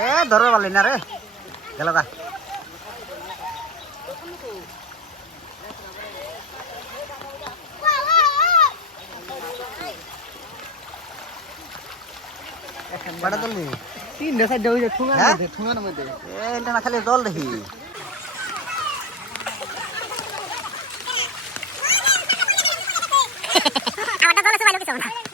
এ ধরবে পারলি না রে গেল দা বড় দলনি তিনটা সাইড ওই যে ঠুঙার মধ্যে এটা না খালি জল দেখি আমারটা জল আছে বাইরে কিছু না